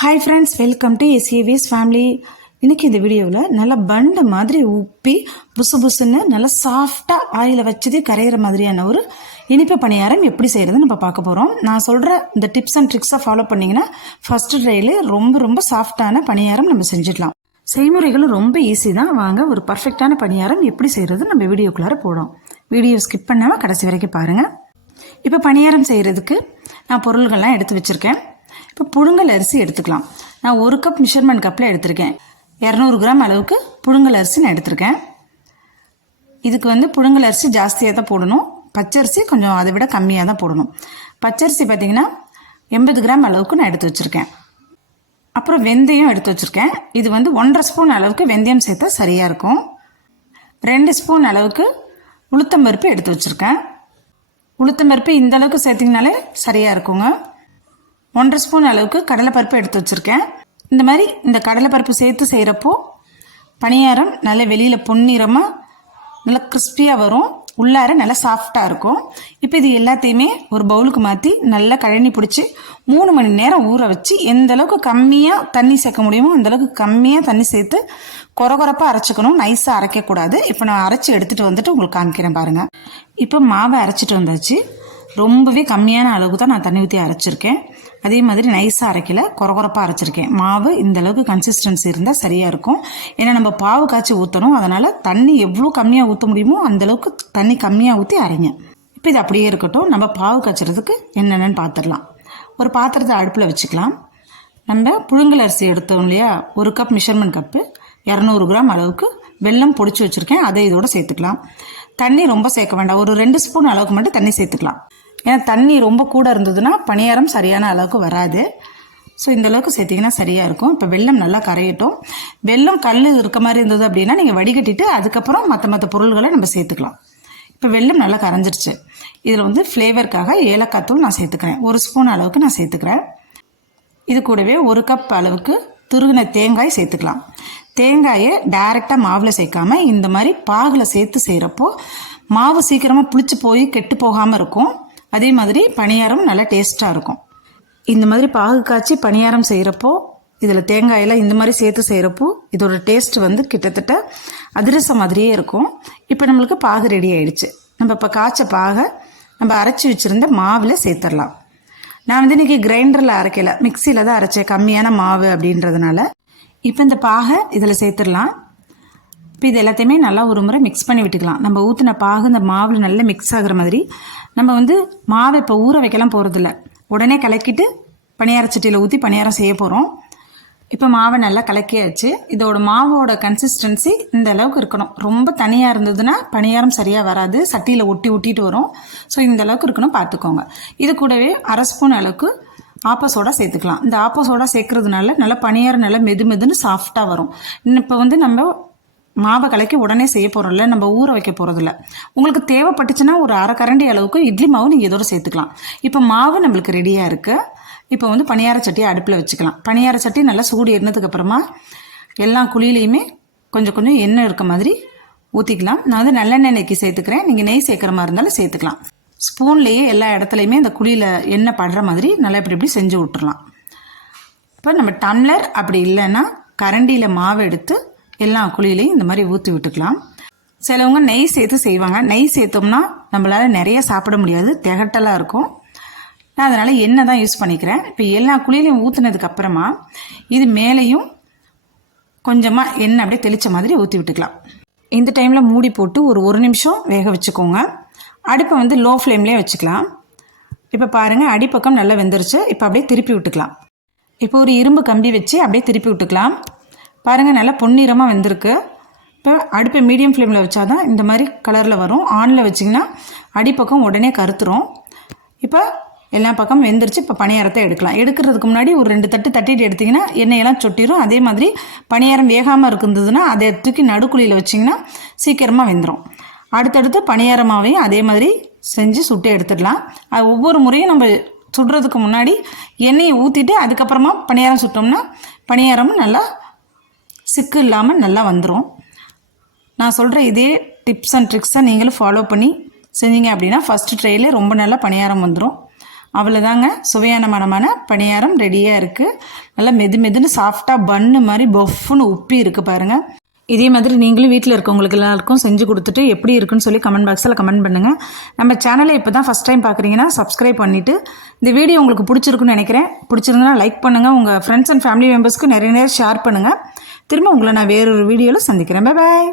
Hi friends welcome to SAVS family இன்றைக்கி இந்த வீடியோவில் நல்லா பண்டு மாதிரி உப்பி புசு புசுன்னு நல்லா சாஃப்டாக ஆயில வச்சது கரையிற மாதிரியான ஒரு இனிப்பு பணியாரம் எப்படி செய்கிறதுன்னு நம்ம பார்க்க போகிறோம் நான் சொல்கிற இந்த டிப்ஸ் அண்ட் ட்ரிக்ஸை ஃபாலோ பண்ணிங்கன்னா ஃபஸ்ட்டு ட்ரைலே ரொம்ப ரொம்ப சாஃப்டான பணியாரம் நம்ம செஞ்சிடலாம். செய்முறைகளும் ரொம்ப ஈஸி தான். வாங்க ஒரு பர்ஃபெக்டான பணியாரம் எப்படி செய்கிறது நம்ம வீடியோக்குள்ளார போடும் வீடியோ ஸ்கிப் பண்ணாமல் கடைசி வரைக்கும் பாருங்கள் இப்போ பணியாரம் செய்கிறதுக்கு நான் பொருள்கள்லாம் எடுத்து வச்சுருக்கேன். இப்போ புழுங்கல் அரிசி எடுத்துக்கலாம். நான் ஒரு கப் மிஷர்மெண்ட் கப்பில் எடுத்திருக்கேன். இரநூறு கிராம் அளவுக்கு புழுங்கல் அரிசி நான் எடுத்திருக்கேன். இதுக்கு வந்து புழுங்கல் அரிசி ஜாஸ்தியாக தான் போடணும். பச்சரிசி கொஞ்சம் அதை விட கம்மியாக தான் போடணும். பச்சரிசி பார்த்திங்கன்னா எண்பது கிராம் அளவுக்கு நான் எடுத்து வச்சுருக்கேன். அப்புறம் வெந்தயம் எடுத்து வச்சுருக்கேன். இது வந்து ஒன்றரை ஸ்பூன் அளவுக்கு வெந்தயம் சேர்த்தா சரியாக இருக்கும். ரெண்டு ஸ்பூன் அளவுக்கு உளுத்தம்பருப்பு எடுத்து வச்சுருக்கேன். உளுத்தம்பருப்பு இந்த அளவுக்கு சேர்த்திங்கனாலே சரியாக இருக்குங்க. ஒன்றரை ஸ்பூன் அளவுக்கு கடலைப்பருப்பு எடுத்து வச்சுருக்கேன். இந்த மாதிரி இந்த கடலைப்பருப்பு சேர்த்து செய்கிறப்போ பணியாரம் நல்ல வெளியில் பொன்னிறமாக நல்லா கிறிஸ்பியாக வரும். உள்ளார நல்லா சாஃப்டாக இருக்கும். இப்போ இது எல்லாத்தையுமே ஒரு பவுலுக்கு மாற்றி நல்லா கழனி பிடிச்சி மூணு மணி நேரம் ஊற வச்சு எந்த அளவுக்கு கம்மியாக தண்ணி சேர்க்க முடியுமோ அந்த அளவுக்கு கம்மியாக தண்ணி சேர்த்து குறகுறப்பாக அரைச்சிக்கணும். நைஸாக அரைக்கக்கூடாது இப்போ நான் அரைச்சி எடுத்துகிட்டு வந்துட்டு உங்களுக்கு காமிக்கிறேன் பாருங்கள் இப்போ மாவை அரைச்சிட்டு வந்தாச்சு. ரொம்பவே கம்மியான அளவுக்கு தான் நான் தண்ணி ஊற்றி அரைச்சிருக்கேன். அதே மாதிரி நைஸாக அரைக்கல குறகுறப்பாக அரைச்சிருக்கேன். மாவு இந்த அளவுக்கு கன்சிஸ்டன்சி இருந்தால் சரியாக இருக்கும். ஏன்னா நம்ம பாவு காய்ச்சி ஊற்றணும் அதனால் தண்ணி எவ்வளோ கம்மியாக ஊற்ற முடியுமோ அந்த அளவுக்கு தண்ணி கம்மியாக ஊற்றி அரைங்க. இப்போ இது அப்படியே இருக்கட்டும். நம்ம பாவு காய்ச்சறதுக்கு என்னென்னு பார்த்துடலாம் ஒரு பாத்திரத்தை அடுப்பில் வச்சுக்கலாம். நம்ம புழுங்கல் அரிசி எடுத்தோம் இல்லையா? ஒரு கப் மெஷர்மெண்ட் கப்பு இரநூறு கிராம் அளவுக்கு வெல்லம் பொடிச்சு வச்சுருக்கேன். அதை இதோட சேர்த்துக்கலாம். தண்ணி ரொம்ப சேர்க்க வேண்டாம். ஒரு ரெண்டு ஸ்பூன் அளவுக்கு மட்டும் தண்ணி சேர்த்துக்கலாம். ஏன்னா தண்ணி ரொம்ப கூட இருந்ததுன்னா பணியாரம் சரியான அளவுக்கு வராது. ஸோ இந்த அளவுக்கு சேர்த்திங்கன்னா சரியாக இருக்கும். இப்போ வெள்ளம் நல்லா கரையட்டும். வெல்லம் கல் இருக்க மாதிரி இருந்தது அப்படின்னா நீங்கள் வடிகட்டிட்டு அதுக்கப்புறம் மற்ற மற்ற பொருள்களை நம்ம சேர்த்துக்கலாம். இப்போ வெள்ளம் நல்லா கரைஞ்சிருச்சு. இதில் வந்து ஃப்ளேவருக்காக ஏலக்காய் தூள் நான் சேர்த்துக்கிறேன். ஒரு ஸ்பூன் அளவுக்கு நான் சேர்த்துக்கிறேன். இது கூடவே ஒரு கப் அளவுக்கு துருகின தேங்காய் சேர்த்துக்கலாம். தேங்காயை டைரெக்டாக மாவில் சேர்க்காம இந்த மாதிரி பாகில் சேர்த்து செய்கிறப்போ மாவு சீக்கிரமாக புளிச்சு போய் கெட்டு போகாமல் இருக்கும். அதே மாதிரி பணியாரம் நல்லா டேஸ்ட்டாக இருக்கும். இந்த மாதிரி பாகு காய்ச்சி பணியாரம் செய்கிறப்போ இதில் தேங்காயெல்லாம் இந்த மாதிரி சேர்த்து செய்கிறப்போ இதோட டேஸ்ட் வந்து கிட்டத்தட்ட அதிரசம் மாதிரியே இருக்கும். இப்போ நம்மளுக்கு பாகு ரெடி ஆயிடுச்சு. நம்ம இப்போ காய்ச்ச பாகை நம்ம அரைச்சி வச்சுருந்த மாவில் சேர்த்துடலாம். நான் வந்து இன்றைக்கி கிரைண்டரில் அரைக்கல. மிக்சியில் தான் அரைச்சேன். கம்மியான மாவு அப்படின்றதுனால. இப்போ இந்த பாகை இதில் சேர்த்துடலாம். இப்போ இது எல்லாத்தையுமே நல்லா ஒரு முறை மிக்ஸ் பண்ணி விட்டுக்கலாம். நம்ம ஊற்றின பாகு இந்த மாவில் நல்லா மிக்ஸ் ஆகுற மாதிரி நம்ம வந்து மாவை இப்போ ஊற வைக்கலாம் போகிறதில்ல உடனே கலக்கிட்டு பணியார சட்டியில் ஊற்றி பணியாரம் செய்ய போகிறோம் இப்போ மாவை நல்லா கலக்கியாச்சு. இதோட மாவோட கன்சிஸ்டன்சி இந்த அளவுக்கு இருக்கணும். ரொம்ப தனியாக இருந்ததுன்னா பணியாரம் சரியாக வராது. சட்டியில் ஒட்டி ஒட்டிட்டு வரும். ஸோ இந்த அளவுக்கு இருக்கணும் பார்த்துக்கோங்க இது கூடவே அரை ஸ்பூன் அளவுக்கு ஆப்ப சோடா சேர்த்துக்கலாம். இந்த ஆப்ப சோடா சேர்க்கறதுனால நல்லா பணியாரம் நல்லா மெது மெதுன்னு சாஃப்டாக வரும். இப்போ வந்து நம்ம மாவை கலக்கி உடனே செய்ய போகிறோம்ல நம்ம ஊற வைக்க போகிறதில்ல உங்களுக்கு தேவைப்பட்டுச்சுன்னா ஒரு அரை கரண்டி அளவுக்கு இட்லி மாவு நீங்கள் இதோட சேர்த்துக்கலாம். இப்போ மாவு நம்மளுக்கு ரெடியாக இருக்குது இப்போ வந்து பணியார சட்டியை அடுப்பில் வச்சுக்கலாம். பணியார சட்டி நல்லா சூடு ஏறினதுக்கப்புறமா எல்லா குழியிலையுமே கொஞ்சம் கொஞ்சம் எண்ணெய் இருக்க மாதிரி ஊற்றிக்கலாம் நான் வந்து நல்லெண்ணெய் நெய்க்கு சேர்த்துக்கிறேன். நீங்கள் நெய் சேர்க்குற மாதிரி இருந்தாலும் சேர்த்துக்கலாம். ஸ்பூன்லேயே எல்லா இடத்துலையுமே இந்த குழியில் எண்ணெய் படுற மாதிரி நல்லா இப்படி இப்படி செஞ்சு விட்டுறலாம். இப்போ நம்ம டம்ளர் அப்படி இல்லைன்னா கரண்டியில் மாவு எடுத்து எல்லா குழியிலையும் இந்த மாதிரி ஊற்றி விட்டுக்கலாம். சிலவங்க நெய் சேர்த்து செய்வாங்க. நெய் சேர்த்தோம்னா நம்மளால் நிறைய சாப்பிட முடியாது. திகட்டலாக இருக்கும். நான் அதனால் எண்ணெய் தான் யூஸ் பண்ணிக்கிறேன். இப்போ எல்லா குழியிலையும் ஊற்றுனதுக்கப்புறமா இது மேலேயும் கொஞ்சமாக எண்ணெய் அப்படியே தெளித்த மாதிரி ஊற்றி விட்டுக்கலாம். இந்த டைமில் மூடி போட்டு ஒரு ஒரு நிமிஷம் வேக வச்சுக்கோங்க. அடுப்பை வந்து லோ ஃப்ளேம்லேயே வச்சுக்கலாம். இப்போ பாருங்கள் அடிப்பக்கம் நல்லா வெந்துருச்சு. இப்போ அப்படியே திருப்பி விட்டுக்கலாம். இப்போ ஒரு இரும்பு கம்பி வச்சு அப்படியே திருப்பி விட்டுக்கலாம். பாருங்கள் நல்லா பொன்னிறமாக வெந்திருக்கு. இப்போ அடுப்பை மீடியம் ஃப்ளேமில் வச்சா தான் இந்த மாதிரி கலரில் வரும். ஆனில் வச்சிங்கன்னா அடிப்பக்கம் உடனே கருத்துரும். இப்போ எல்லா பக்கம் வெந்துருச்சு இப்போ பணியாரத்தை எடுக்கலாம். எடுக்கிறதுக்கு முன்னாடி ஒரு ரெண்டு தட்டு தட்டிட்டு எடுத்திங்கன்னா எண்ணெயெல்லாம் சொட்டிடும் அதே மாதிரி பணியாரம் வேகாமல் இருந்ததுன்னா அதை தூக்கி நடுக்குழியில் வச்சிங்கன்னா சீக்கிரமாக வெந்துடும் அடுத்தடுத்து பணியாரமாவையும் அதே மாதிரி செஞ்சு சுட்டு எடுத்துடலாம். அது ஒவ்வொரு முறையும் நம்ம சுடுறதுக்கு முன்னாடி எண்ணெயை ஊற்றிட்டு அதுக்கப்புறமா பணியாரம் சுட்டோம்னா பணியாரமும் நல்லா சிக்கு இல்லாமல் நல்லா வந்துடும் நான் சொல்கிற இதே டிப்ஸ் அண்ட் ட்ரிக்ஸை நீங்களும் ஃபாலோ பண்ணி செஞ்சீங்க அப்படின்னா ஃபஸ்ட்டு ட்ரையில் ரொம்ப நல்லா பணியாரம் வந்துடும் அவ்வளோதாங்க சுவையான மனமான பணியாரம் ரெடியாக இருக்குது நல்லா மெது மெதுன்னு சாஃப்டாக பன்னு மாதிரி பஃப்னு உப்பி இருக்குது பாருங்கள் இதே மாதிரி நீங்களும் வீட்டில் இருக்கவங்களுக்கு எல்லாருக்கும் செஞ்சு கொடுத்துட்டு எப்படி இருக்குன்னு சொல்லி கமெண்ட் பாக்ஸில் கமெண்ட் பண்ணுங்கள் நம்ம சேனலை இப்போ தான் ஃபஸ்ட் டைம் பார்க்குறீங்கன்னா சப்ஸ்கிரைப் பண்ணிவிட்டு இந்த வீடியோ உங்களுக்கு பிடிச்சிருக்குன்னு நினைக்கிறேன். பிடிச்சிருந்தனா லைக் பண்ணுங்கள் உங்கள் ஃப்ரெண்ட்ஸ் அண்ட் ஃபேமிலி மெம்பர்ஸ்க்கு நிறைய நேரம் ஷேர் பண்ணுங்கள் திரும்ப உங்களை நான் வேறொரு வீடியோவில் சந்திக்கிறேன். Bye bye